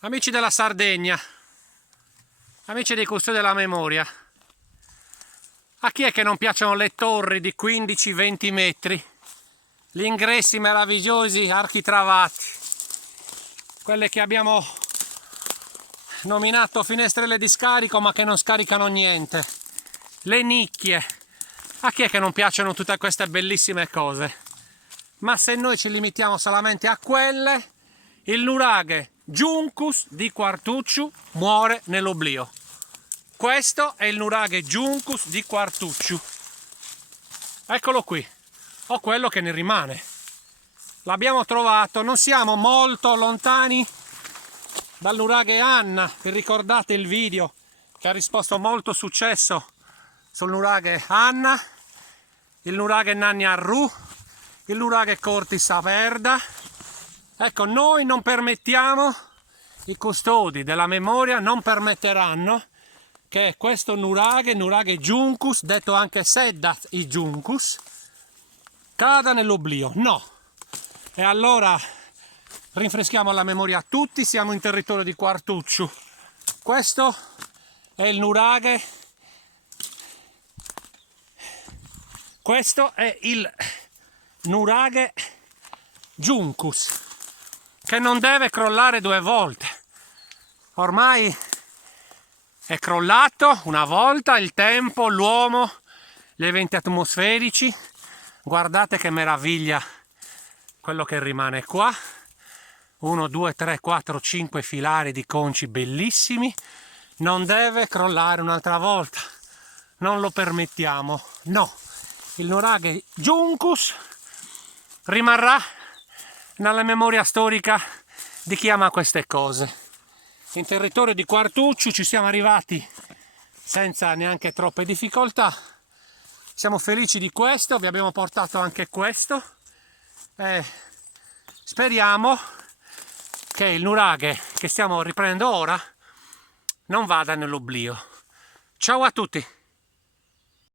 Amici della Sardegna, amici dei custodi della memoria, a chi è che non piacciono le torri di 15-20 metri, gli ingressi meravigliosi architravati, quelle che abbiamo nominato finestrelle di scarico ma che non scaricano niente, le nicchie? A chi è che non piacciono tutte queste bellissime cose? Ma se noi ci limitiamo solamente a quelle, il nuraghe Juncus di Quartucciu muore nell'oblio. Questo è il nuraghe Juncus di Quartucciu. Eccolo qui, o quello che ne rimane. L'abbiamo trovato, non siamo molto lontani dal nuraghe Anna, vi ricordate il video che ha risposto molto successo sul nuraghe Anna, il nuraghe Nanni Arru, il nuraghe Cortis Averda. Ecco, noi non permettiamo, i custodi della memoria non permetteranno che questo nuraghe Juncus, detto anche Seddat i Juncus, cada nell'oblio. No. E allora rinfreschiamo la memoria a tutti, siamo in territorio di Quartucciu. Questo è il nuraghe. Questo è il nuraghe Juncus, che non deve crollare due volte. Ormai è crollato una volta, il tempo, l'uomo, gli eventi atmosferici. Guardate che meraviglia quello che rimane qua. 1, 2, 3, 4, 5 filari di conci bellissimi. Non deve crollare un'altra volta. Non lo permettiamo. No. Il nuraghe Juncus rimarrà nella memoria storica di chi ama queste cose. In territorio di Quartucciu ci siamo arrivati senza neanche troppe difficoltà. Siamo felici di questo, vi abbiamo portato anche questo e speriamo che il nuraghe che stiamo riprendendo ora non vada nell'oblio. Ciao a tutti!